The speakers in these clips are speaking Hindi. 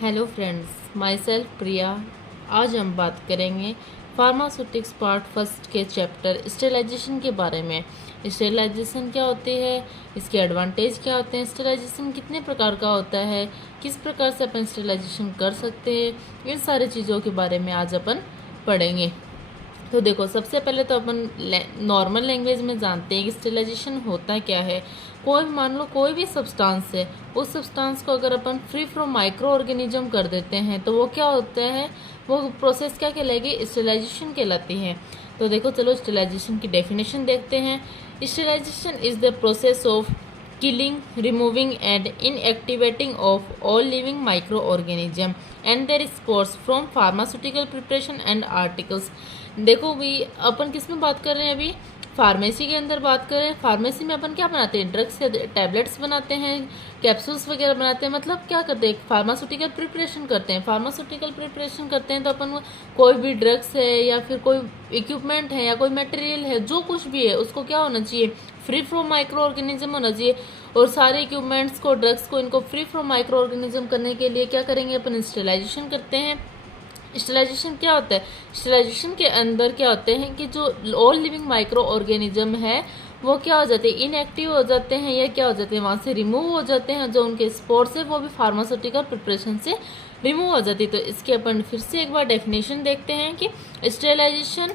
हेलो फ्रेंड्स, माई सेल्फ प्रिया। आज हम बात करेंगे फार्मास्यूटिक्स पार्ट फर्स्ट के चैप्टर स्टेरिलाइजेशन के बारे में। स्टेरिलाइजेशन क्या होती है, इसके एडवांटेज क्या होते हैं, स्टेरिलाइजेशन कितने प्रकार का होता है, किस प्रकार से अपन स्टेरिलाइजेशन कर सकते हैं, इन सारी चीज़ों के बारे में आज अपन पढ़ेंगे। तो देखो, सबसे पहले तो अपन नॉर्मल लैंग्वेज में जानते हैं कि स्टेरिलाइजेशन होता क्या है। कोई मान लो कोई भी सब्सटेंस है, उस सब्सटेंस को अगर अपन फ्री फ्रॉम माइक्रो ऑर्गेनिज्म कर देते हैं तो वो क्या होता है, वो प्रोसेस क्या कहलाएगी, स्टेरिलाइजेशन कहलाती है। तो देखो, चलो स्टेरिलाइजेशन की डेफिनेशन देखते हैं। Sterilisation is the process of killing, removing and inactivating of all living microorganism and their spores from pharmaceutical preparation and articles। देखो भी, अपन किस में बात कर रहे हैं, अभी फार्मेसी के अंदर बात कर रहे हैं। फार्मेसी में अपन क्या बनाते हैं, ड्रग्स के टैबलेट्स बनाते हैं, कैप्सूल्स वगैरह बनाते हैं। मतलब क्या करते हैं, फार्मास्यूटिकल प्रिपरेशन करते हैं। फार्मास्यूटिकल प्रिपरेशन करते हैं तो अपन कोई भी ड्रग्स है या फिर कोई इक्विपमेंट है या कोई मटेरियल है, जो कुछ भी है, उसको क्या होना चाहिए, फ्री फ्रॉम माइक्रो ऑर्गेनिज्म होना चाहिए। और सारे इक्विपमेंट्स को, ड्रग्स को, इनको फ्री फ्रॉम माइक्रो ऑर्गेनिज्म करने के लिए क्या करेंगे, अपन स्टेरिलाइजेशन करते हैं। स्टेरिलाइजेशन क्या होता है, स्टेरिलाइजेशन के अंदर क्या होते हैं कि जो ऑल लिविंग माइक्रो ऑर्गेनिज्म है वो क्या हो जाते हैं, इनएक्टिव हो जाते हैं या क्या हो जाते हैं, वहाँ से रिमूव हो जाते हैं। जो उनके स्पोर्स है वो भी फार्मास्यूटिकल प्रिपरेशन से रिमूव हो जाती है। तो इसके अपन फिर से एक बार डेफिनेशन देखते हैं कि sterilisation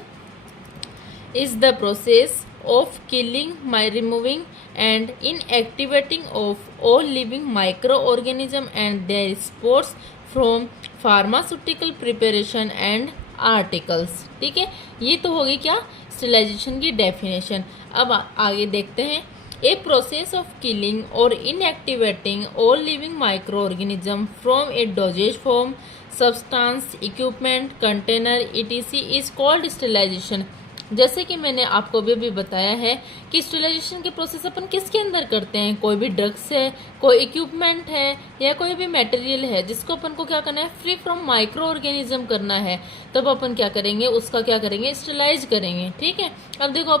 is the process of killing, removing and inactivating of all living microorganism and their spores from pharmaceutical preparation and articles। ठीक है, ये तो होगी क्या, स्टेरिलाइजेशन की डेफिनेशन। अब आगे देखते हैं। ए प्रोसेस ऑफ किलिंग और inactivating all living microorganism from a dosage form, substance, equipment, container etc is called sterilization. जैसे कि मैंने आपको भी बताया है कि स्टेरिलाइजेशन के प्रोसेस अपन किसके अंदर करते हैं, कोई भी ड्रग्स है, कोई इक्विपमेंट है या कोई भी मटेरियल है जिसको अपन को क्या करना है, फ्री फ्रॉम माइक्रो ऑर्गेनिज्म करना है, तब अपन क्या करेंगे, उसका क्या करेंगे, स्टेरिलाइज करेंगे। ठीक है। अब देखो,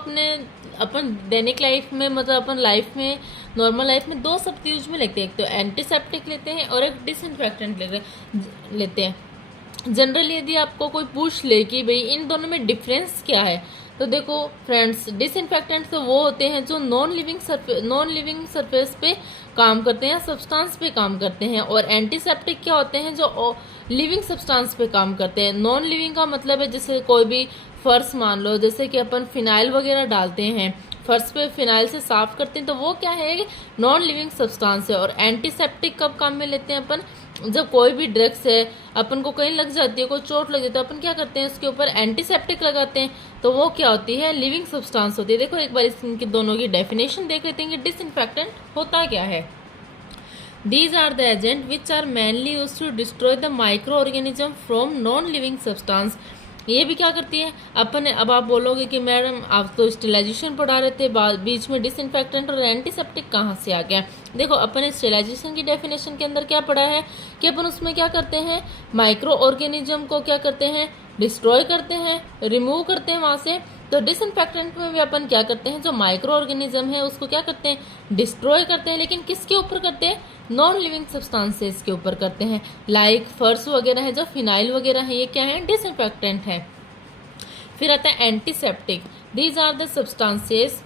अपन दैनिक लाइफ में, मतलब अपन लाइफ में, नॉर्मल लाइफ में दो शब्द यूज में लेते हैं, एक तो एंटीसेप्टिक लेते हैं और एक डिसइंफेक्टेंट लेते हैं। जनरली यदि आपको कोई पूछ ले कि भाई इन दोनों में डिफरेंस क्या है, तो देखो फ्रेंड्स, डिसइंफेक्टेंट तो वो होते हैं जो नॉन लिविंग सरफेस पे काम करते हैं या सब्सटेंस पे काम करते हैं, और एंटीसेप्टिक क्या होते हैं, जो लिविंग सब्सटेंस पे काम करते हैं। नॉन लिविंग का मतलब है जैसे कोई भी फर्श मान लो, जैसे कि अपन फिनाइल वगैरह डालते हैं, फर्श पे फिनाइल से साफ करते हैं, तो वो क्या है, नॉन लिविंग सब्सटेंस है। और एंटीसेप्टिक कब काम में लेते हैं अपन, जब कोई भी ड्रग्स है, अपन को कहीं लग जाती है, कोई चोट लग जाती है, तो अपन क्या करते हैं, उसके ऊपर एंटीसेप्टिक लगाते हैं, तो वो क्या होती है, लिविंग सब्सटेंस होती है। देखो एक बार इनकी दोनों की डेफिनेशन देख लेते हैं कि डिसइंफेक्टेंट होता क्या है। These are the agents which are mainly used to destroy the microorganism from non-living substance। ये भी क्या करती है अपन। अब आप बोलोगे कि मैडम आप तो स्टेरिलाइजेशन पढ़ा रहे थे, बीच में डिसइंफेक्टेंट और एंटीसेप्टिक कहाँ से आ गया। देखो, अपन स्टेरिलाइजेशन की डेफिनेशन के अंदर क्या पढ़ा है कि अपन उसमें क्या करते हैं, माइक्रो ऑर्गेनिज्म को क्या करते हैं, डिस्ट्रॉय करते हैं, रिमूव करते हैं वहाँ से। तो डिसइंफेक्टेंट में भी अपन क्या करते हैं, जो माइक्रो ऑर्गेनिज्म है उसको क्या करते हैं, डिस्ट्रॉय करते हैं, लेकिन किसके ऊपर करते हैं, नॉन लिविंग सब्सटेंसेस के ऊपर करते हैं। लाइक फर्श वगैरह है, जो फिनाइल वगैरह है, ये क्या है, डिसइंफेक्टेंट है। फिर आता है antiseptic. These are the substances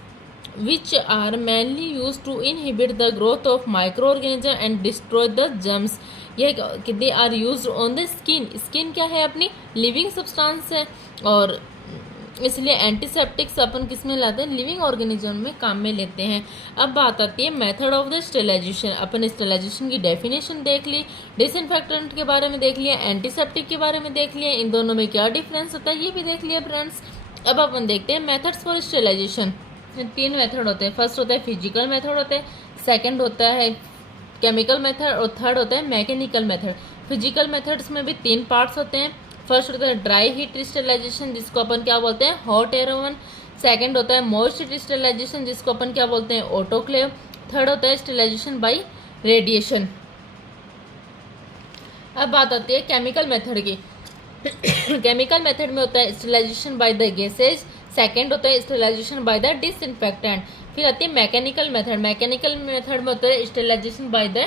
which are mainly use to inhibit the growth of microorganism and destroy the germs. ये they are use on the skin. Skin क्या है, अपनी लिविंग सब्सटेंस है, और इसलिए एंटीसेप्टिक्स अपन किस में लाते हैं, लिविंग ऑर्गेनिज्म में काम में लेते हैं। अब बात आती है मेथड ऑफ द स्टेरिलाइजेशन। अपन स्टेरिलाइजेशन की डेफिनेशन देख ली, डिसइंफेक्टेंट के बारे में देख लिया, एंटीसेप्टिक के बारे में देख लिया, इन दोनों में क्या डिफरेंस होता है ये भी देख लिया फ्रेंड्स। अब अपन देखते हैं मेथड्स फॉर स्टेरिलाइजेशन। तीन मेथड होते हैं। फर्स्ट होता है फिजिकल मेथड होता है, सेकेंड होता है केमिकल मेथड और थर्ड होता है मैकेनिकल मेथड। फिजिकल मेथड्स में भी तीन पार्ट्स होते हैं। फर्स्ट होता है ड्राई हीट स्टेरिलाइजेशन, जिसको अपन क्या बोलते हैं, हॉट एयर ओवन। सेकंड होता है मॉइस्ट हीट स्टेरिलाइजेशन, जिसको अपन क्या बोलते हैं, ऑटोक्लेव। थर्ड होता है स्टेरिलाइजेशन बाय रेडिएशन। अब बात आती है केमिकल मेथड की। केमिकल मेथड में होता है sterilisation by the gases. Second होता है स्टेरिलाइजेशन बाय द डिसइंफेक्टेंट। फिर आती है मैकेनिकल मेथड। मैकेनिकल मेथड में होता है स्टेरिलाइजेशन बाय द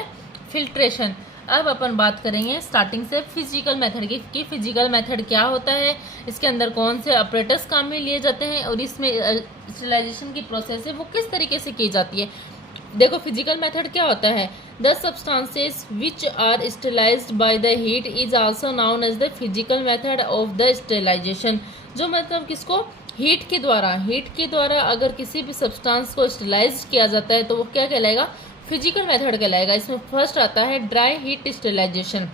फिल्ट्रेशन। अब अपन बात करेंगे स्टार्टिंग से फिजिकल मेथड की कि फिजिकल मेथड क्या होता है, इसके अंदर कौन से ऑपरेटर्स काम में लिए जाते हैं और इसमें स्टरलाइजेशन की प्रोसेस है वो किस तरीके से की जाती है। देखो फिजिकल मेथड क्या होता है, the substances which are sterilised by the heat is also known as the physical method of the sterilisation. जो मतलब किसको हीट के द्वारा अगर किसी भी सब्सटेंस को स्टरलाइज किया जाता है तो वो क्या कहलाएगा, फिजिकल मेथड कहलाएगा। इसमें फर्स्ट आता है dry heat sterilisation.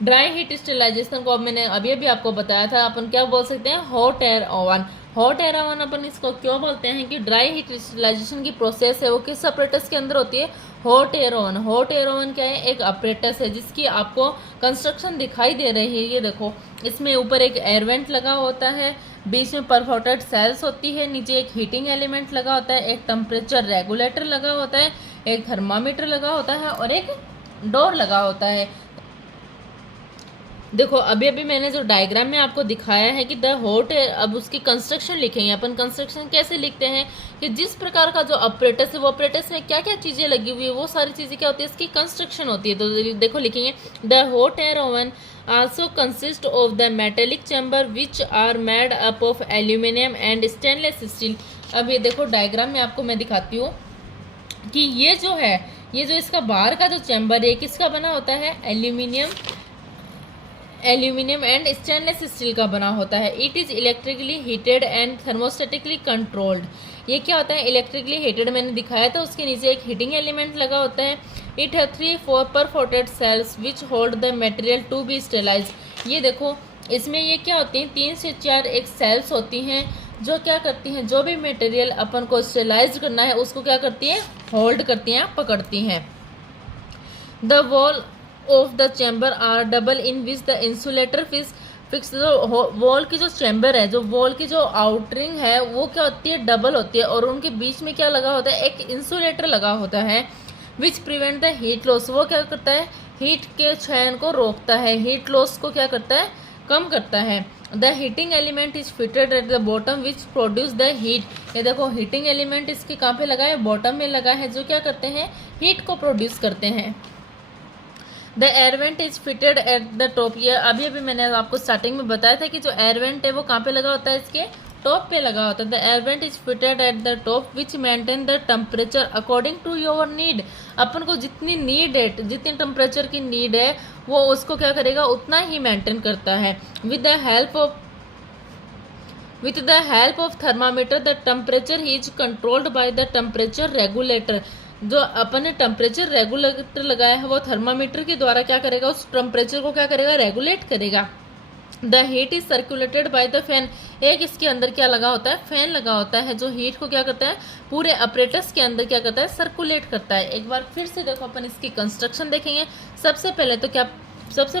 Dry heat sterilisation को अब मैंने अभी आपको बताया था, अपन क्या बोल सकते हैं, hot air oven. Hot air oven अपन इसको क्यों बोलते हैं कि ड्राई हीट स्टरलाइजेशन की प्रोसेस है वो किस अपरेटस के अंदर होती है, hot air oven. Hot air oven क्या है, एक अपरेटस है जिसकी आपको कंस्ट्रक्शन दिखाई दे रही है। ये देखो इसमें ऊपर एक एयर वेंट लगा होता है, बीच में परफोर्टेड सेल्स होती है, नीचे एक हीटिंग एलिमेंट लगा होता है, एक टेम्परेचर रेगुलेटर लगा होता है, एक थर्मामीटर लगा होता है और एक डोर लगा होता है। देखो अभी मैंने जो डायग्राम में आपको दिखाया है कि द हॉट एयर, अब उसकी कंस्ट्रक्शन लिखेंगे अपन। कंस्ट्रक्शन कैसे लिखते हैं कि जिस प्रकार का जो ऑपरेटस है वो ऑपरेटस में क्या क्या चीज़ें लगी हुई है वो सारी चीज़ें क्या होती है, इसकी कंस्ट्रक्शन होती है। तो देखो लिखेंगे the hot air oven also consist of the metallic chamber which are made up of aluminium and stainless steel. अब ये देखो डायग्राम में आपको मैं दिखाती हूँ कि ये जो इसका बाहर का जो चैम्बर है किसका बना होता है, एल्यूमिनियम एंड स्टेनलेस स्टील का बना होता है। It is electrically heated and thermostatically controlled. ये क्या होता है, इलेक्ट्रिकली हीटेड मैंने दिखाया था, उसके नीचे एक हीटिंग एलिमेंट लगा होता है। It have 3-4 perforated shelves which hold the material to be sterilize. ये देखो इसमें ये क्या होती हैं, 3 से 4 एक सेल्स होती हैं जो क्या करती हैं, जो भी मटेरियल अपन को स्टेलाइज करना है उसको क्या करती हैं, होल्ड करती हैं, पकड़ती हैं। The wall of the chamber are double in which the insulator fix. जो वॉल की जो चैम्बर है, जो वॉल की जो आउटरिंग है वो क्या होती है, डबल होती है और उनके बीच में क्या लगा होता है, एक इंसुलेटर लगा होता है which prevent the heat loss. वो क्या करता है, हीट के क्षयन को रोकता है, हीट लॉस को क्या करता है, कम करता है। The heating element is fitted at the bottom which produce the heat. ये देखो हीटिंग एलिमेंट इसके कहाँ पे लगा है, बॉटम में लगा है, जो क्या करते हैं, हीट को प्रोड्यूस करते हैं। The air vent is fitted at the top. ये अभी मैंने आपको स्टार्टिंग में बताया था कि जो एयर वेंट है वो कहाँ पे लगा होता है, इसके टॉप पे लगा होता है। The air vent is fitted at the top which maintain the temperature according to your need. अपन को जितनी नीड है, जितनी टेम्परेचर की नीड है वो उसको क्या करेगा, उतना ही मेंटेन करता है। With the help of thermometer the temperature is controlled by the temperature regulator. जो अपन ने टेम्परेचर रेगुलेटर लगाया है वो थर्मामीटर के द्वारा क्या करेगा, उस टेम्परेचर को क्या करेगा, रेगुलेट करेगा। The heat is circulated by the fan. एक इसके अंदर क्या लगा होता है, फैन लगा होता है जो हीट को क्या करता है, पूरे अपरेटस के अंदर क्या करता है, सर्कुलेट करता है। एक बार फिर से देखो अपन इसकी कंस्ट्रक्शन देखेंगे। सबसे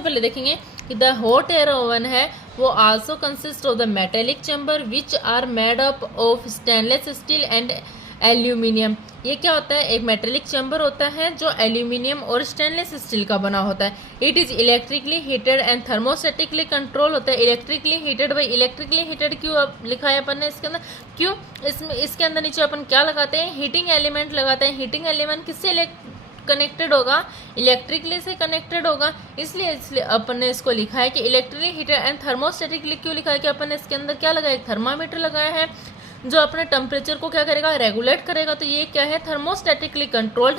पहले देखेंगे कि द हॉट एयर ओवन है वो also consist of the metallic chamber which are made up of stainless steel and aluminium. ये क्या होता है, एक मेटेलिक चैम्बर होता है जो एल्यूमिनियम और स्टेनलेस स्टील का बना होता है। It is electrically heated and thermostatically control होता है। इलेक्ट्रिकली हीटेड, भाई इलेक्ट्रिकली हीटेड क्यों लिखा है अपन ने इसके अंदर, क्यों, इसके अंदर नीचे अपन क्या लगाते हैं, हीटिंग एलिमेंट लगाते हैं। हीटिंग एलिमेंट किससे कनेक्टेड होगा, इलेक्ट्रिकली से कनेक्टेड होगा, इसलिए अपन ने इसको लिखा है कि इलेक्ट्रिकली हीटेड एंड थर्मोस्टेटिकली। क्यों लिखा है कि अपन ने इसके अंदर क्या लगाया, एक थर्मामीटर लगाया है जो अपने टेम्परेचर को क्या करेगा, रेगुलेट करेगा। तो ये क्या है, थर्मोस्टैटिकली कंट्रोल्ड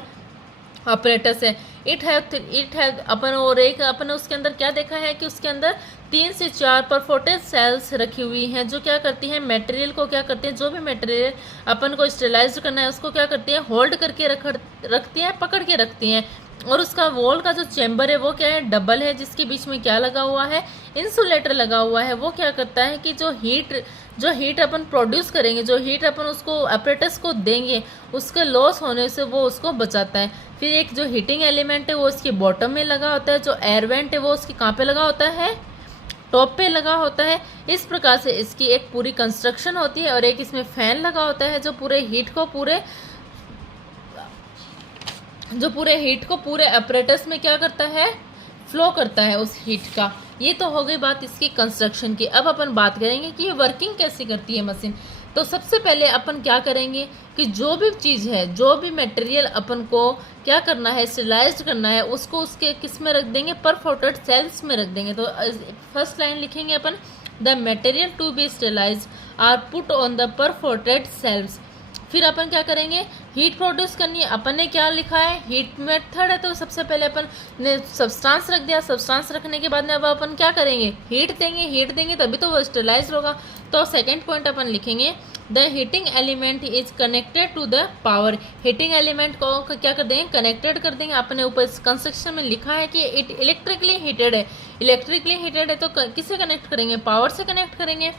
ऑपरेटस है। इट हैव अपन, और एक अपन उसके अंदर क्या देखा है कि उसके अंदर 3 से 4 परफोर्टेड सेल्स रखी हुई हैं जो क्या करती हैं, मटेरियल को क्या करते हैं, जो भी मटेरियल अपन को स्टेलाइज करना है उसको क्या करती हैं, होल्ड करके रखती हैं, पकड़ के रखती हैं। और उसका वॉल का जो चैम्बर है वो क्या है, डबल है, जिसके बीच में क्या लगा हुआ है, इंसुलेटर लगा हुआ है। वो क्या करता है कि जो हीट अपन प्रोड्यूस करेंगे, जो हीट अपन उसको ऑपरेटर्स को देंगे, उसके लॉस होने से वो उसको बचाता है। फिर एक जो हीटिंग एलिमेंट है वो इसकी बॉटम में लगा होता है, जो एयर वेंट है वो उसकी कहाँ पे लगा होता है, टॉप पे लगा होता है। इस प्रकार से इसकी एक पूरी कंस्ट्रक्शन होती है। और एक इसमें फैन लगा होता है जो पूरे हीट को पूरे apparatus में क्या करता है, फ्लो करता है उस हीट का। ये तो हो गई बात इसकी कंस्ट्रक्शन की। अब अपन बात करेंगे कि ये वर्किंग कैसे करती है मशीन। तो सबसे पहले अपन क्या करेंगे कि जो भी चीज़ है, जो भी मटेरियल अपन को क्या करना है, स्टेरिलाइज करना है, उसको उसके किस में रख देंगे, परफोर्टेड सेल्स में रख देंगे। तो फर्स्ट लाइन लिखेंगे अपन, the material to be sterilize are put on the perforated shelves. फिर अपन क्या करेंगे, हीट प्रोड्यूस करनी है। अपन ने क्या लिखा है, हीट मेथड है, तो सबसे पहले अपन ने सब्सटेंस रख दिया। सब्सटेंस रखने के बाद में अब अपन क्या करेंगे, हीट देंगे। हीट देंगे तभी तो वो स्टेरिलाइज होगा। तो सेकंड पॉइंट अपन लिखेंगे, the heating element is connected to the power. Heating element को क्या कर देंगे, कनेक्टेड कर देंगे। अपने ऊपर कंस्ट्रक्शन में लिखा है कि इट इलेक्ट्रिकली हीटेड है। इलेक्ट्रिकली हीटेड है तो किससे कनेक्ट करेंगे, पावर से कनेक्ट करेंगे।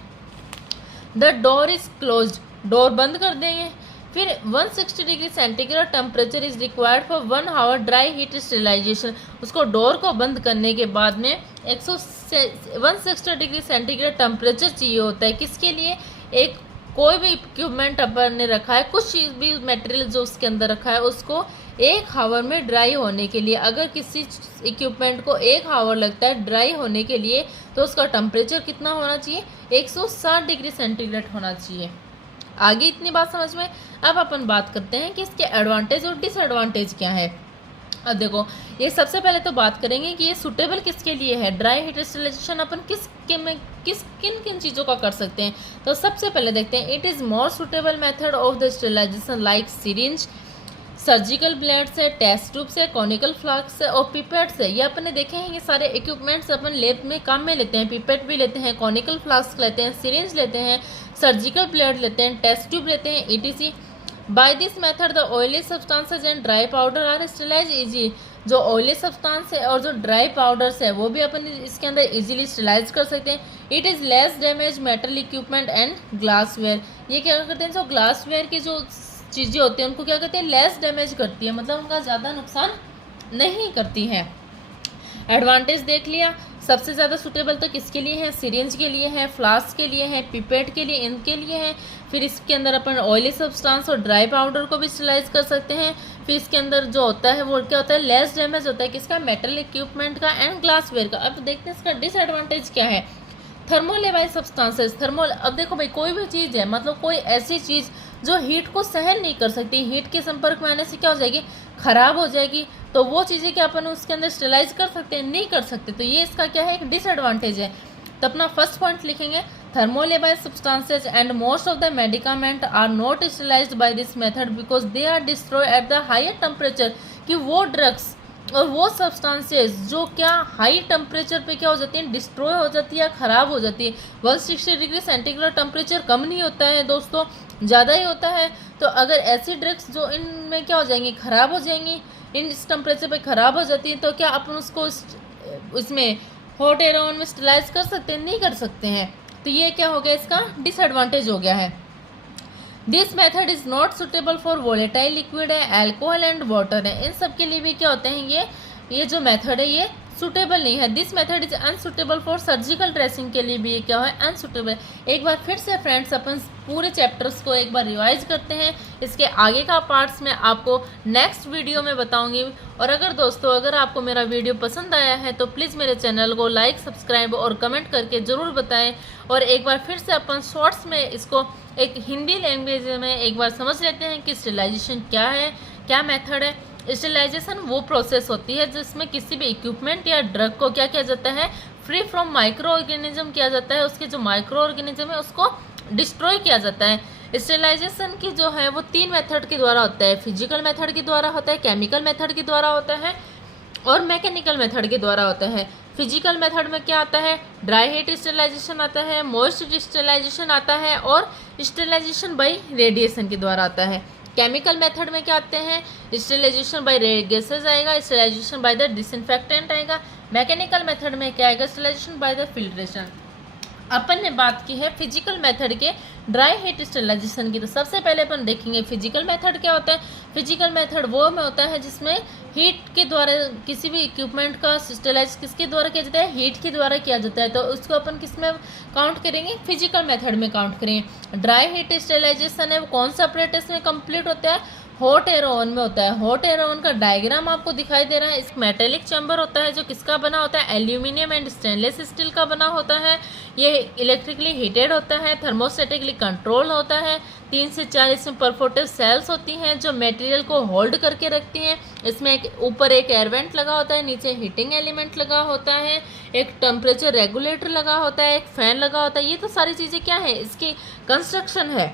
The door is closed, door बंद कर देंगे। फिर 160 degree centigrade temperature is required for 1 hour dry heat sterilisation. उसको डोर को बंद करने के बाद में 160 डिग्री सेंटीग्रेड टेम्परेचर चाहिए होता है। किसके लिए, एक कोई भी इक्विपमेंट अपन ने रखा है, कुछ चीज़ भी मटेरियल जो उसके अंदर रखा है, उसको 1 आवर में ड्राई होने के लिए। अगर किसी इक्विपमेंट को 1 आवर लगता है ड्राई होने के लिए, तो उसका टेम्परेचर कितना होना चाहिए, 160 डिग्री सेंटीग्रेड होना चाहिए। आगे इतनी बात समझ में। अब अपन बात करते हैं कि इसके एडवांटेज और डिसएडवांटेज क्या है। अब देखो, ये सबसे पहले तो बात करेंगे कि ये सूटेबल किसके लिए है। ड्राई हीट स्टेरिलाइजेशन अपन किन किन चीज़ों का कर सकते हैं। तो सबसे पहले देखते हैं, it is more suitable method of the sterilisation like syringe, surgical blade से, टेस्ट ट्यूब से, कॉनिकल फ्लास्क से और पिपेट से। ये अपन ने देखे हैं, ये सारे इक्विपमेंट्स अपन लैब में काम में लेते हैं। पिपेट भी लेते हैं, कॉनिकल फ्लास्क लेते हैं, सिरिंज लेते हैं, सर्जिकल ब्लेड लेते हैं, टेस्ट ट्यूब लेते हैं, ETC। By this method the oily substances and dry powder are sterilise easy. जो ऑयली सब्सटेंस है और जो ड्राई पाउडर्स है वो भी अपन इसके अंदर इजीली स्टेरिलाइज कर सकते हैं। It is less damage metal equipment and glassware. ये क्या करते हैं, जो ग्लासवेयर की जो चीज़ें होती हैं उनको क्या करते हैं, लेस डैमेज करती है, मतलब उनका ज़्यादा नुकसान नहीं करती है। एडवांटेज देख लिया। सबसे ज़्यादा सूटेबल तो किसके लिए है, सिरिंज के लिए है, फ्लास्क के लिए है, पिपेट के लिए, इनके लिए है। फिर इसके अंदर अपन ऑयली सब्सटेंस और ड्राई पाउडर को भी स्टेरिलाइज कर सकते हैं। फिर इसके अंदर जो होता है वो क्या होता है, लेस डैमेज होता है किसका, मेटल इक्विपमेंट का एंड ग्लासवेयर का। अब देखते हैं इसका डिसएडवांटेज क्या है। थर्मोलेबाइल सब्सटेंसेस, थर्मोल। अब देखो भाई, कोई भी चीज़ है, मतलब कोई ऐसी चीज़ जो हीट को सहन नहीं कर सकती, हीट के संपर्क में आने से क्या हो जाएगी, खराब हो जाएगी। तो वो चीज़ें क्या अपन उसके अंदर स्टेरिलाइज कर सकते हैं, नहीं कर सकते। तो ये इसका क्या है, एक डिसएडवांटेज है। तो अपना फर्स्ट पॉइंट लिखेंगे, thermolabile substances and most of the medicament are not sterilised by this method because they are destroy at the higher temperature. कि वो ड्रग्स और वो सब्सटेंसेस जो क्या हाई टेम्परेचर पे क्या हो जाती हैं, डिस्ट्रॉय हो जाती है, ख़राब हो जाती है। 160 डिग्री सेंटीग्रेड टेम्परेचर कम नहीं होता है दोस्तों, ज़्यादा ही होता है। तो अगर ऐसी ड्रग्स जो इनमें क्या हो जाएंगी, ख़राब हो जाएंगी, इस टेम्परेचर पे ख़राब हो जाती है, तो क्या अपन उसको इसमें हॉट एयर ओवन में स्टेरिलाइज कर सकते हैं, नहीं कर सकते हैं। तो ये क्या हो गया, इसका डिसएडवांटेज हो गया है। This method is not suitable for volatile liquid है, एल्कोहल एंड वाटर है। इन सब के लिए भी क्या होते हैं, ये जो मेथड है ये सुटेबल नहीं है। This method is unsuitable for surgical dressing के लिए भी ये क्या है, अनसुटेबल। एक बार फिर से फ्रेंड्स अपन पूरे चैप्टर्स को एक बार रिवाइज करते हैं। इसके आगे का पार्ट्स में आपको नेक्स्ट वीडियो में बताऊंगी। और अगर दोस्तों अगर आपको मेरा वीडियो पसंद आया है तो प्लीज़ मेरे चैनल को लाइक, सब्सक्राइब और कमेंट करके ज़रूर बताएं। और एक बार फिर से अपन शॉर्ट्स में इसको एक हिंदी लैंग्वेज में एक बार समझ लेते हैं कि स्टेरिलाइजेशन क्या है, क्या मेथड है। स्टेरिलाइजेशन वो प्रोसेस होती है जिसमें किसी भी इक्विपमेंट या ड्रग को क्या किया जाता है, फ्री फ्रॉम माइक्रो ऑर्गेनिज्म किया जाता है। उसके जो माइक्रो ऑर्गेनिज्म है उसको डिस्ट्रॉय किया जाता है। स्टेरिलाइजेशन की जो है वो 3 मेथड के द्वारा होता है। फिजिकल मेथड के द्वारा होता है, केमिकल मेथड के द्वारा होता है और मैकेनिकल मेथड के द्वारा होता है। फिजिकल मेथड में क्या आता है, ड्राई हीट स्टेरिलाइजेशन आता है, मॉइस्ट स्टेरिलाइजेशन आता है और स्टेरिलाइजेशन बाय रेडिएशन के द्वारा आता है। केमिकल मेथड में क्या आते हैं, स्टेरिलाइजेशन बाय गैसेज आएगा, स्टेरिलाइजेशन बाय द डिसइंफेक्टेंट आएगा। मैकेनिकल मेथड में क्या आएगा, स्टेरिलाइजेशन बाय द फिल्ट्रेशन। अपन ने बात की है फिजिकल मेथड के ड्राई हीट स्टेरिलाइजेशन की। तो सबसे पहले अपन देखेंगे फिजिकल मेथड क्या होता है। फिजिकल मेथड वो में होता है जिसमें हीट के द्वारा किसी भी इक्विपमेंट का स्टेरिलाइज किसके द्वारा किया जाता है, हीट के द्वारा किया जाता है। तो उसको अपन किस में काउंट करेंगे, फिजिकल मेथड में काउंट करेंगे। ड्राई हीट स्टेरिलाइजेशन है वो कौन सा ऑपरेटर्स में कंप्लीट होता है, हॉट एयर ओवन में होता है। हॉट एयर ओवन का डायग्राम आपको दिखाई दे रहा है। इस मेटेलिक चैम्बर होता है जो किसका बना होता है, एल्यूमिनियम एंड स्टेनलेस स्टील का बना होता है। ये इलेक्ट्रिकली हीटेड होता है, थर्मोस्टेटिकली कंट्रोल होता है। 3 से 4 इसमें परफोर्टिव सेल्स होती हैं जो मटेरियल को होल्ड करके रखती हैं। इसमें एक ऊपर एक एयर वेंट लगा होता है, नीचे हीटिंग एलिमेंट लगा होता है, एक टेम्परेचर रेगुलेटर लगा होता है, एक फैन लगा होता है। ये तो सारी चीज़ें क्या है, इसकी कंस्ट्रक्शन है।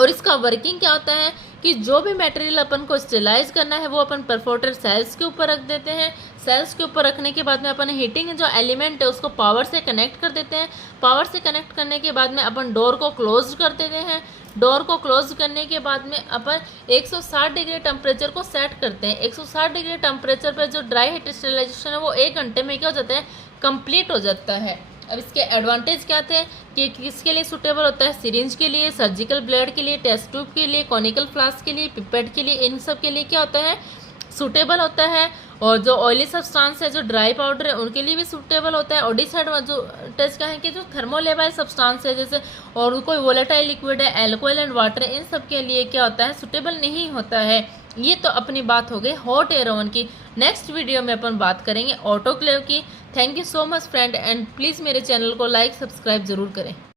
और इसका वर्किंग क्या होता है कि जो भी मटेरियल अपन को स्टेलाइज करना है वो अपन परफोर्टेड सेल्स के ऊपर रख देते हैं। सेल्स के ऊपर रखने के बाद में अपन हीटिंग जो एलिमेंट है उसको पावर से कनेक्ट कर देते हैं। पावर से कनेक्ट करने के बाद में अपन डोर को क्लोज कर देते हैं। डोर को क्लोज करने के बाद में अपन 160 डिग्री टेम्परेचर को सेट करते हैं। 160 डिग्री टेम्परेचर पर जो ड्राई हीट स्टेलाइजेशन है वो 1 घंटे में क्या हो जाता है, कंप्लीट हो जाता है। अब इसके एडवांटेज क्या थे कि किसके लिए सूटेबल होता है, सिरिंज के लिए, सर्जिकल ब्लेड के लिए, टेस्ट ट्यूब के लिए, कॉनिकल फ्लास्क के लिए, पिपेट के लिए, इन सब के लिए क्या होता है, सूटेबल होता है। और जो ऑयली सब्सटेंस है, जो ड्राई पाउडर है, उनके लिए भी सूटेबल होता है। और डिसएडवांटेज क्या है कि जो थर्मोलेबाइल सब्सटेंस है जैसे और कोई वोलेटाइल लिक्विड है, एल्कोहल एंड वाटर है, इन सब के लिए क्या होता है, सूटेबल नहीं होता है। ये तो अपनी बात हो गई हॉट एयर ओवन की। नेक्स्ट वीडियो में अपन बात करेंगे ऑटोक्लेव की। Thank you so much friend, and please मेरे चैनल को लाइक सब्सक्राइब जरूर करें।